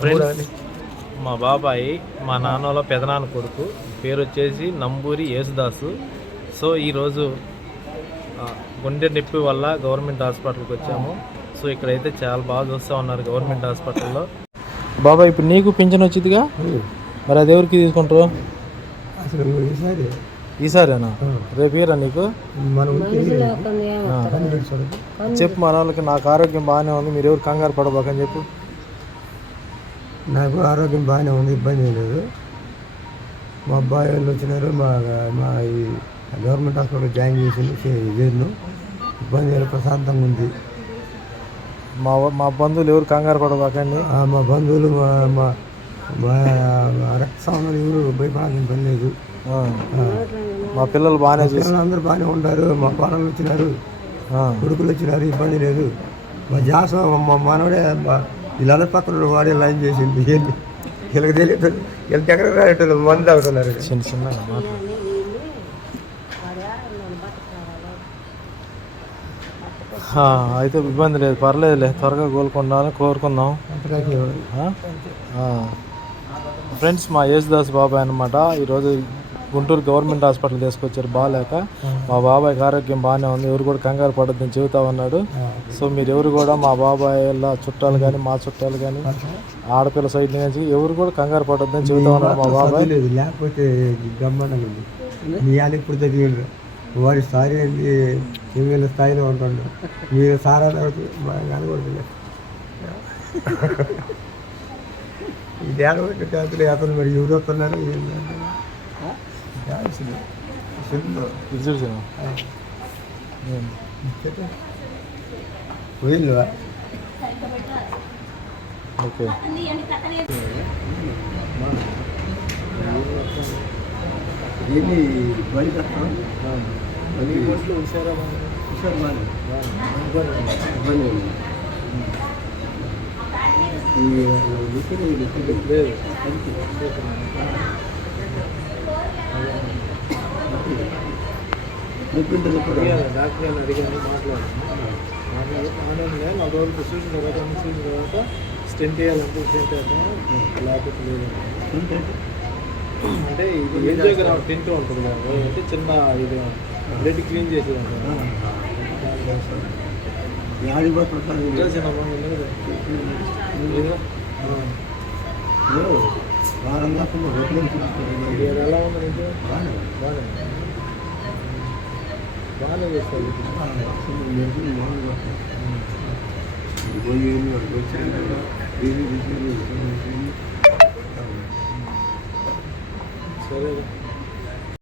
Friends, మా బాబాయి మా నాన్నలో పెదనాన్న కొడుకు, పేరు వచ్చేసి నంబూరి యేసుదాసు. సో ఈరోజు గుండె నొప్పి వల్ల గవర్నమెంట్ హాస్పిటల్కి వచ్చాము. సో ఇక్కడైతే చాలా బాగా చూస్తూ ఉన్నారు గవర్నమెంట్ హాస్పిటల్లో. బాబాయ్, ఇప్పుడు నీకు పింఛన్ వచ్చిందిగా, మరి అది ఎవరికి తీసుకుంటారు? ఈసారేనా? రేపు ఇయరా నీకు? చెప్పు మన వాళ్ళకి, నాకు ఆరోగ్యం బాగానే ఉంది, మీరు ఎవరు కంగారు పడబోకని చెప్పు. నాకు ఆరోగ్యం బాగానే ఉంది, ఇబ్బంది లేదు. మా అబ్బాయి వాళ్ళు వచ్చినారు, మా ఈ గవర్నమెంట్ హాస్పిటల్ జాయిన్ చేసింది జైలు. ఇబ్బంది లేదు, ప్రశాంతంగా ఉంది. మా బంధువులు ఎవరు కంగారు పడబోకండి. మా బంధువులు మా రక్త సంబంధాలు ఎవరు భయపడాల్సిన పని లేదు. మా పిల్లలు బాగానే చూస్తారు, అందరూ బాగానే ఉంటారు. మా పాలనలు వచ్చినారు, కొడుకులు వచ్చినారు, ఇబ్బంది లేదు. మా జాస మా మనవడే వీళ్ళందరి పక్కన వాడే లైన్ చేసింది. వీళ్ళకి తెలియదు, వీళ్ళ దగ్గర రాయటం మంది అవుతున్నారు. చిన్న చిన్నగా అయితే ఇబ్బంది లేదు, పర్లేదులే, త్వరగా కోలుకుందామని కోరుకుందాం. ఫ్రెండ్స్, మా యేసుదాస్ బాబాయ్ అనమాట. ఈరోజు గుంటూరు గవర్నమెంట్ హాస్పిటల్ తీసుకొచ్చారు బాగాలేక. మా బాబాయ్కి ఆరోగ్యం బాగానే ఉంది, ఎవరు కూడా కంగారు పడొద్దని చెబుతా ఉన్నాడు. సో మీరు ఎవరు కూడా మా బాబాయ్ చుట్టాలు కానీ మా చుట్టాలు కానీ ఆడపిల్ల సైడ్ నుంచి ఎవరు కూడా కంగారు పడొద్దని చెబుతా ఉన్నాడు మా బాబాయ్. లేకపోతే బ్రహ్మాండంగా ఉంది. నీ ఇప్పుడు చదివిండ్రు, వాడి స్థాయి ఏంటి, ఎమ్మెల్యే స్థాయిలో ఉంటుండ్రు. మీరు సారా కనబడుతుంది. ఇది ఏడబెట్టి కాదు అతను, మరి ఎవరు వస్తున్నారు వీళ్ళు. ఓకే, దీన్ని బలి కట్టడం డాక్టర్ అడిగాను, మాట్లాడాను. 4 రోజులు చూసిన తర్వాత స్టెంట్ వేయాలంటే స్టెంట్ వేద్దాం, లేకపోతే లేదు అంటే ఇది యాంజియోగ్రామ్ టెంట్ ఉంటుంది కదా, అంటే చిన్న ఇది బ్లడ్ క్లీన్ చేసేది ఉంటుంది. ఎలా ఉందంటే బాగానే చేస్తారు. సరే.